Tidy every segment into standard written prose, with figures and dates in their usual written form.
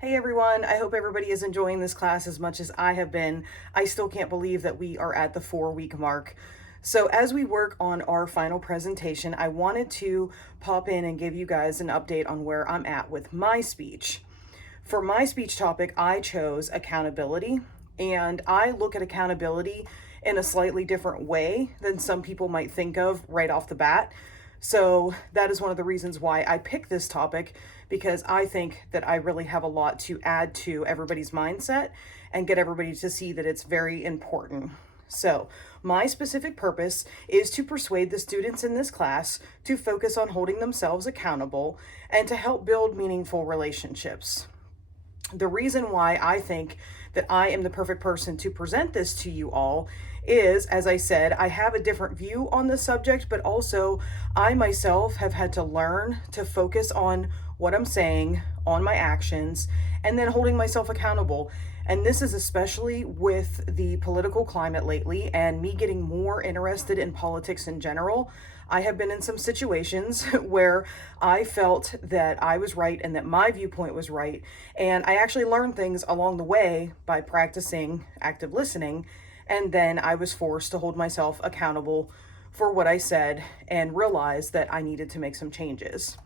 Hey everyone, I hope everybody is enjoying this class as much as I have been. I still can't believe that we are at the 4-week mark. So as we work on our final presentation, I wanted to pop in and give you guys an update on where I'm at with my speech. For my speech topic, I chose accountability, and I look at accountability in a slightly different way than some people might think of right off the bat. So that is one of the reasons why I picked this topic, because I think that I really have a lot to add to everybody's mindset and get everybody to see that it's very important. So, my specific purpose is to persuade the students in this class to focus on holding themselves accountable and to help build meaningful relationships. The reason why I think that I am the perfect person to present this to you all is, as I said, I have a different view on the subject, but also I myself have had to learn to focus on what I'm saying, on my actions, and then holding myself accountable. And this is especially with the political climate lately and me getting more interested in politics in general. I have been in some situations where I felt that I was right and that my viewpoint was right. And I actually learned things along the way by practicing active listening. And then I was forced to hold myself accountable for what I said and realized that I needed to make some changes.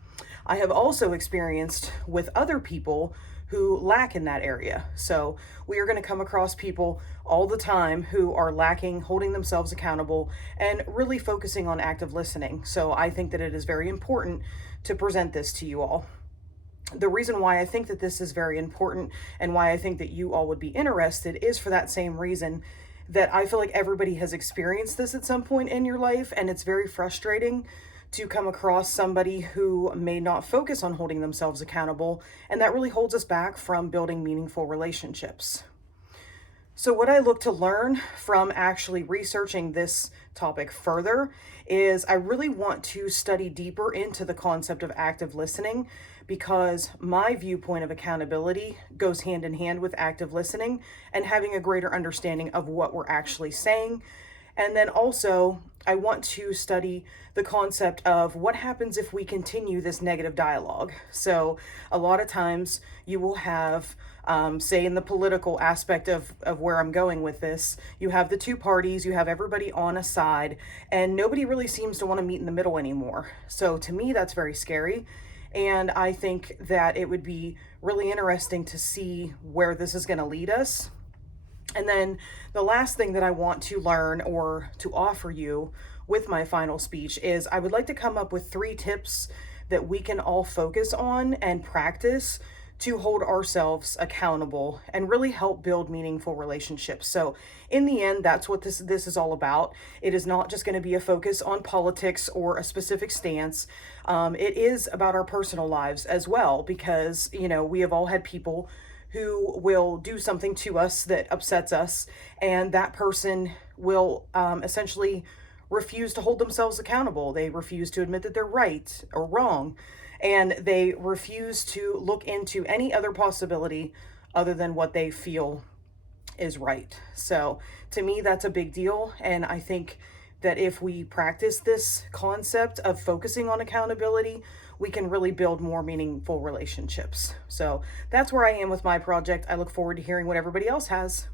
I have also experienced with other people who lack in that area. So we are going to come across people all the time who are lacking holding themselves accountable and really focusing on active listening. So I think that it is very important to present this to you all. The reason why I think that this is very important and why I think that you all would be interested is for that same reason, that I feel like everybody has experienced this at some point in your life, and it's very frustrating to come across somebody who may not focus on holding themselves accountable, and that really holds us back from building meaningful relationships. So, what I look to learn from actually researching this topic further is I really want to study deeper into the concept of active listening, because my viewpoint of accountability goes hand in hand with active listening and having a greater understanding of what we're actually saying. And then also, I want to study the concept of what happens if we continue this negative dialogue. So, a lot of times you will have, say, in the political aspect of where I'm going with this, you have the two parties, you have everybody on a side, and nobody really seems to want to meet in the middle anymore. So, to me, that's very scary. And I think that it would be really interesting to see where this is going to lead us. And then the last thing that I want to learn or to offer you with my final speech is I would like to come up with 3 tips that we can all focus on and practice to hold ourselves accountable and really help build meaningful relationships. So in the end, that's what this is all about. It is not just going to be a focus on politics or a specific stance. It is about our personal lives as well, because we have all had people who will do something to us that upsets us, and that person will essentially refuse to hold themselves accountable. They refuse to admit that they're right or wrong, and they refuse to look into any other possibility other than what they feel is right. So to me, that's a big deal, and I think that if we practice this concept of focusing on accountability, we can really build more meaningful relationships. So that's where I am with my project. I look forward to hearing what everybody else has.